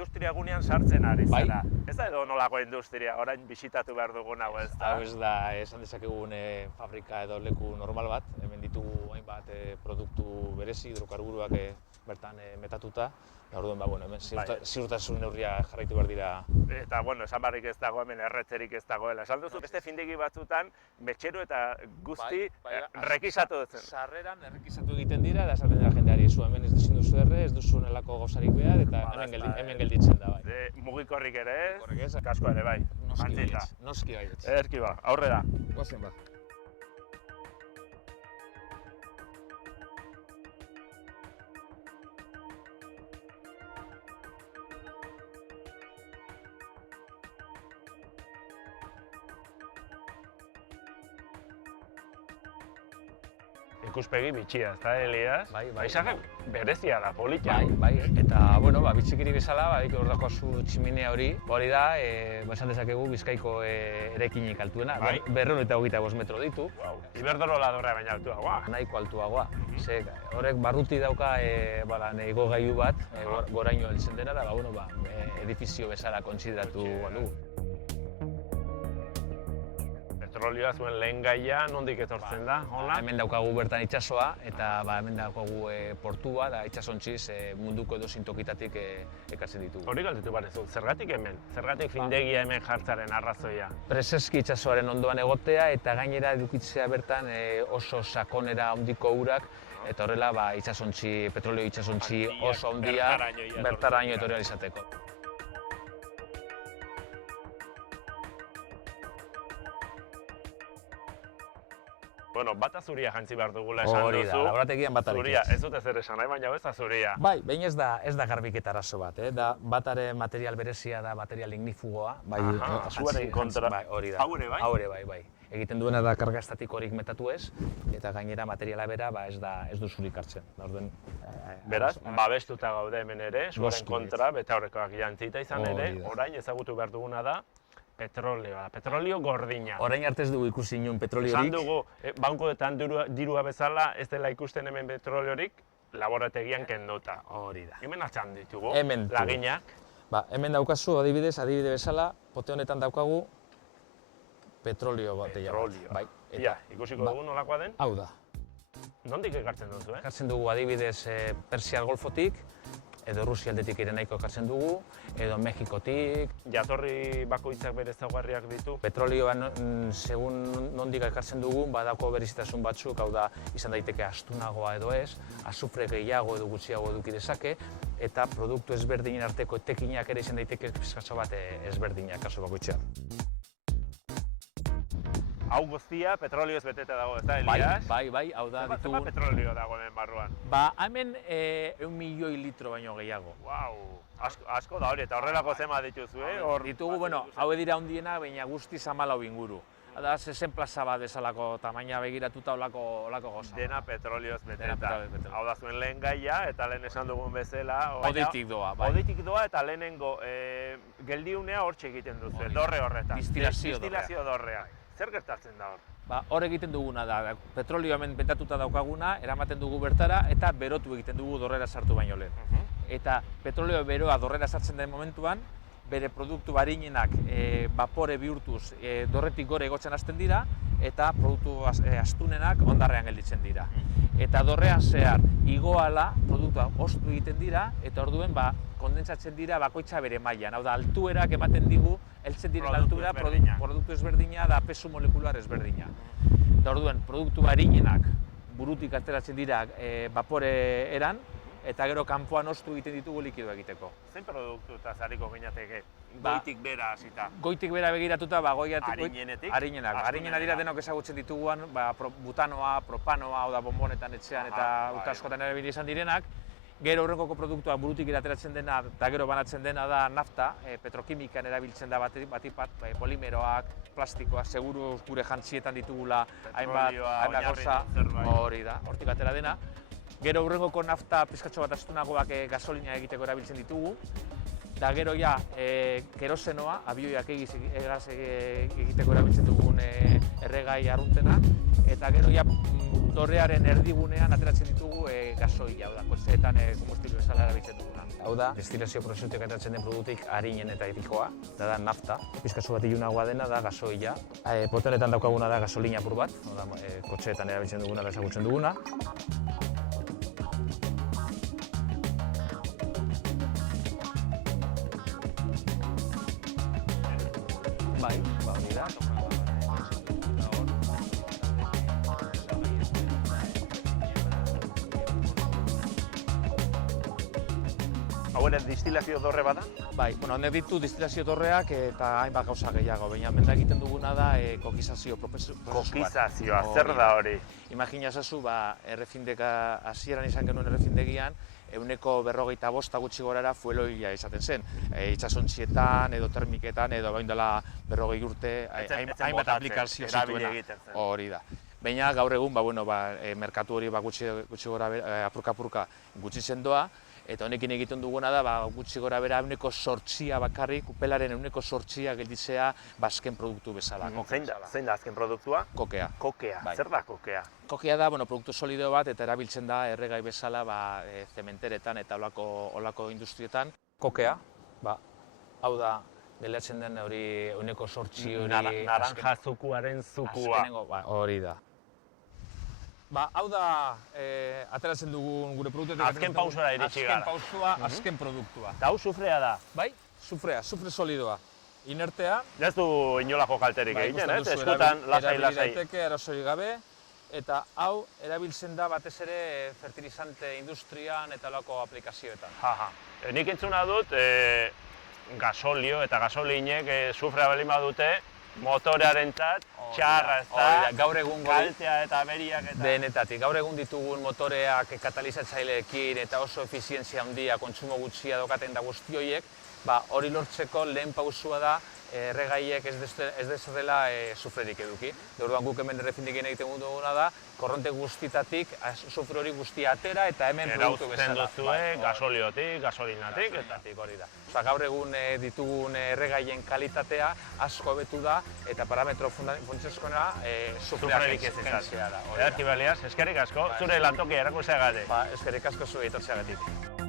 industria gunean sartzen ari zara. Ez da edo nolako industria, orain bisitatu behar dugun hau ez da? Hau ez da, esan dezakegun fabrika edo leku normal bat. Hemen ditugu hainbat produktu berezi, hidrokarburoak bertan metatuta. Orduan, hemen ziurtasun neurria jarraitu behar dira. Eta, esan barrik ez dago, hemen erretzerik ez dagoela. Esan duzu, beste findegi batzutan, metxero eta guzti rekisatu dutzen. Sarreran errekisatu egiten dira, da esaten dira jendeari, hemen ez duzun duzu erre, ez duzun helako gauzarik behar, eta hemen gelditzen da, bai. Mugikorrik ere ez, kaskoa ere bai. Noski baietz. Erki ba, aurrera. Goazen ba. Ikuspegi bitxia, ez da, Elias? Paisaje berezia da, polita. Bai, eta, bitxikiri bezala, hor dakoazu tximinea hori da, esan dezakegu Bizkaiko eraikinik altuena, 225 metro ditu. Iberdrola dorrea baina altuagoa. Nahiko altuagoa. Horrek barruti dauka igogailu bat, goraino heltzen dena, da, edifizio bezala kontsideratu dugu. Petrolioa zuen lehen gaia, nondik etortzen da, hola? Hemen daukagu bertan itsasoa, eta hemen daukagu portua, da itsasontziz munduko edozein tokitatik ekartzen ditugu. Hori galdetu barezu, zergatik hemen? Zergatik findegia hemen jartzaren arrazoia? Preseski itsasoaren ondoan egotea, eta gainera edukitzea bertan oso sakonera handiko urak, eta horrela petrolio itsasontzi oso handia bertaraino etorri ahal izateko. Bata zuria jantzi behar dugula esan duzu. Hori da, laborategian batarik Zuria, ez dut ezer esan nahi, baina ez da zuria. Bai, behin ez da garbiketa arazo bat, batare material berezia da material ignifugoa. Zuaren kontra. Hori da. Haure bai. Egiten duena da karga estatikorik metatu ez, eta gainera materiala bera ez du zurik hartzen. Beraz, babestuta gaude hemen ere, zuaren kontra, beta horrekoak jantzita izan ere, orain ezagutu behar duguna da, petrolio gordina. Orain arte ez dugu ikusi inun petroliorik. Esan dugu, bankoetan dirua bezala ez dela ikusten hemen petroliorik, laborategian kenduta. Hori da. Hemen atxan ditugu, laginak. Hemen daukazu, adibide bezala, pote honetan daukagu petrolio bateia bat. Petrolio. Ia, ikusiko dugu nolakoa den? Hau da. Nondik ekartzen duzu, Ekartzen dugu adibidez Persiar Golfotik, edo Rusia aldetik ere nahiko ekartzen dugu, edo Mexikotik. Jatorri bakoitzak bere ezaugarriak ditu? Petrolioa segun nondik ekartzen dugu, badako berezitasun batzuk, hau da izan daiteke astunagoa edo ez, azufre gehiago edo gutxiago eduki dezake, eta produktu ezberdinen arteko etekinak ere izan daiteke pizkatxo bat ezberdinak kasu bakoitzean. Hau guztia petrolioz beteta dago, ez da, Elias? Bai, hau da ditugun... Zenbat petrolio dago hemen barruan? Hemen 1 milioi litro baino gehiago. Asko da hori, eta horrelako zema dituzu, Ditugu, hau dira handienak, baina guztiz 14 inguru. Da, 60 plaza bat bezalako tamaina begiratuta olako goza. Dena petrolioz beteta. Hau da zuen lehen gaia, eta lehen esan dugun bezala... Odeitik doa, bai. Odeitik doa eta lehenengo geldiunea hortxe egiten duzu, dorre horretan. Distilazio dorrea. Zer gertatzen da hor? Hor egiten duguna da, petrolio hemen betatuta daukaguna, eramaten dugu bertara eta berotu egiten dugu dorrera sartu baino lehen. Eta petrolio beroa dorrera sartzen den momentuan, bere produktu barinenak vapore bihurtuz dorretik gore egotzen hasten dira, eta produktu astunenak hondarrean gelditzen dira. Eta dorrean zehar igoala produktua ostu egiten dira, eta orduen kondentsatzen dira bakoitza bere mailan. Hau da, altuerak ematen digu, heltzen diren altura, produktu ezberdina da pesu molekular ezberdina. Eta orduen, produktu barinenak burutik ateratzen dira vapore eran, eta gero kanpoan ostu egiten ditugu likido egiteko. Zein produktutaz hariko ginateke? Goitik bera hasita? Goitik bera begiratuta, Harinenetik? Harinena dira denok ezagutzen dituguan, butanoa, propanoa, hau da bonbonetan etxean eta askotan erabili izan direnak. Gero horrengoko produktua burutik ateratzen dena eta gero banatzen dena da nafta, petrokimikan erabiltzen da batipat, polimeroak, plastikoak, seguru gure jantzietan ditugula hainbat gauza, hori da, hortik atera dena. Gero hurrengoko nafta pizkatxo bat astunagoak gasolina egiteko erabiltzen ditugu. Eta gero ja, kerosenoa, abioiak egiteko erabiltzen dugun erregai arruntena. Eta gero ja, dorrearen erdigunean ateratzen ditugu gasoila, hau da, kotxeetan kombustible bezala erabiltzen duguna. Hau da, destilazio prozesutik ateratzen den produktik arinenetaikoa, da nafta. Pizkazu bat ilunagoa dena da gasoila. Potenetan daukaguna da gasolina apur bat, hau da, kotxeetan erabiltzen duguna, ezagutzen duguna. Bai, hori da. Hau ere distilazio dorre bada? Bai, honek ditu distilazio dorreak eta hainbat gauza gehiago, baina hemen egiten duguna da kokizazio prozesu bat. Kokizazioa, zer da hori? Imagina ezazu, errefindeka hasieran izan genuen errefindegian, 45 gutxi gorara fueloila izaten zen. Itsasontzietan edo termiketan edo bain dela 40 urte hainbat aplikazio zituena. Hori da. Baina gaur egun merkatu hori gutxi gora apurka gutxitzen doa, eta honekin egiten duguna da gutxi gora bera 8% bakarrik, kupelaren 8% gelditzea azken produktu bezala. Zein da azken produktua? Kokea. Kokea, zer da kokea? Kokea da produktu solido bat eta erabiltzen da erregai bezala zementeretan eta olako industrietan. Kokea, hau da, gelatzen den hori 8% hori... Naranja zukuaren zukua. Hori da. Hau da, ateratzen dugun gure produktu... Azken pausora iritsi gara. Azken pausua, azken produktua. Eta hau sufrea da? Bai, sufre solidoa. Inertea... Ez du inolako kalterik egiten, ez? Eskutan, lasai. Erabili daiteke, arazorik gabe. Eta hau, erabiltzen da batez ere fertilizante industrian eta olako aplikazioetan. Nik entzuna dut, gasolio eta gasolinek sufrea baldin badute, motorearentzat txarra, ez da? Gaur egun kaltea eta aberiak eta... Denetatik. Gaur egun ditugun motoreak katalizatzaileekin eta oso efizientzia handia, kontsumo gutxia daukaten da guzti horiek, hori lortzeko lehen pausua da erregaiek ez dezatela sufrerik eduki. Orduan guk hemen errefindegian egiten duguna da, korronte guztitatik sufre hori guztia atera eta hemen produktu bezala. Erauzten duzue gasoliotik, gasolinatik eta... Hori da. Gaur egun ditugun erregaien kalitatea asko hobetu da eta parametro funtsezkoena sufrerik ez izatea da. Ederki Balias, eskerrik asko, zure lantokia erakusteagatik. Eskerrik asko zure etortzeagatik.